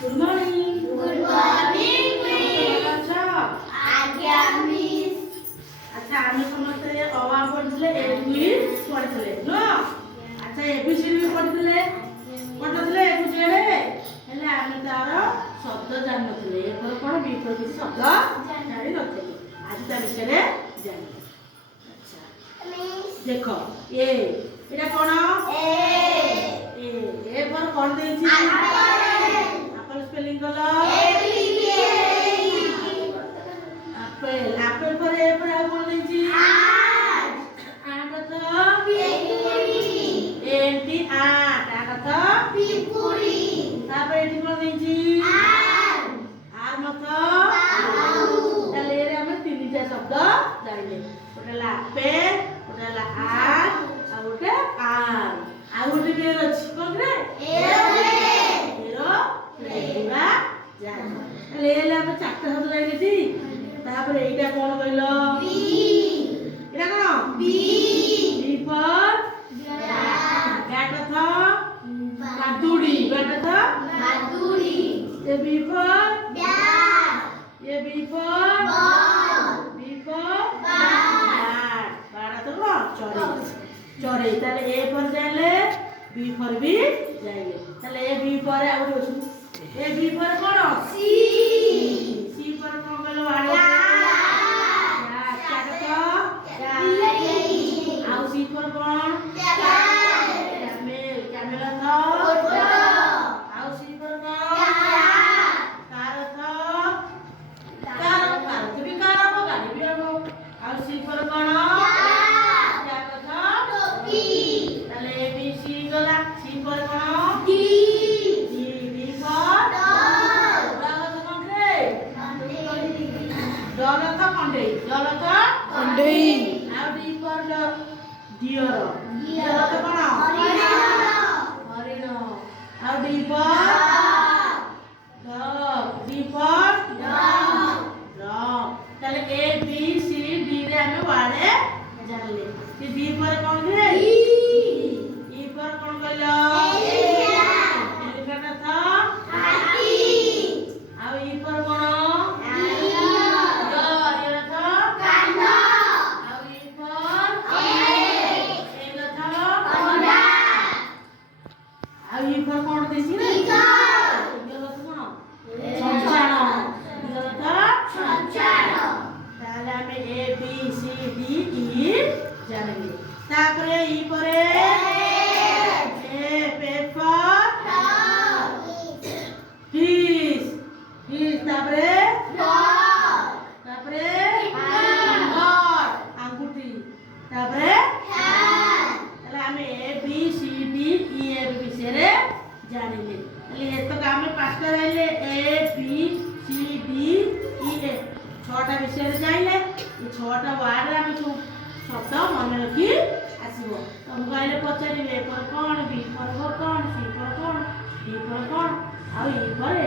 Good morning. Good morning miss. आज्ञा miss. अच्छा आमे समस्ते अवा पढिले एबी पढिले नो। अच्छा एबीसीडी भी पढिले पढिले बुझेले हेले आमे तार शब्द जान नथिले एपर कोन बी पर किसी शब्द जानि नथिले आज ता विषय जानि। अच्छा मिस देखो ए एटा कोन ए पर कोन देछि एप्पल स्पेलिंग कलो एप्पल एप्पल पर ए पर कोन देछि आट तो एंटी आट तो पिपुरी तापर एठी कोन देछि आर मतो ताले रे हम तीनटा शब्द जानिले ओटला एप्पल ओटला आर आ ओटे आर आ ओटे के अछि कोन रे एरो लेबा जानि ताले ले हम चारटा शब्द जानिले तापर एटा कोन कहिलो बी एटा कोन बी बी पर बैट था बादुड़ी बैट था बादुड़ी ये बी पर बैट ये बी पर बॉल बी पर बैट बैट तो ना चढ़े चढ़े ताले ए पर जाले बी पर भी जाइले ताले ए बी पर आउट होछु ए बी पर कोन सी सी पर कोन कहलो आरो आउ सी पर कोन कैमल कैमल था आउ सी पर कोन कार था कार तो भी कार अब गाड़ी भी अब आउ सी पर कोन क्या था टोपी ताले ए बी सी गला सी पर कोन डी डी पर डॉल डॉल तो कोन रे डॉल था कंडे डॉल था कंडे आउ डी पर डियर डियर तो कोन हरिण आउ डी पर डॉग डी पर डॉग ताले ए बी सी डी रे हमें वाले जानले कि डी पर कोन रे ई पर कोन कहलो एलिफेंट था आउ ई पर कोन ये था आउ ई पर एग था आउ ई पर कोन देसी रे इगल था कोन संचार इगल था ताले हमें ए बी सी डी ई जानले तापरे ई परे ए पेपर फिश फिश तापरे तापरे और अंगूठी तापरे ताले हमें A B C D E F विषय रे जानिले ताले एतो हमें पांचटा रहले A B C D E F छटा विषय रे जाइले ये छटा वार्ड रे हमें शब्द मन रखी आसीबो तुमको आइले पचारिबे पर कोन बी पर कोन सी पर कोन डी पर कोन आ ई पर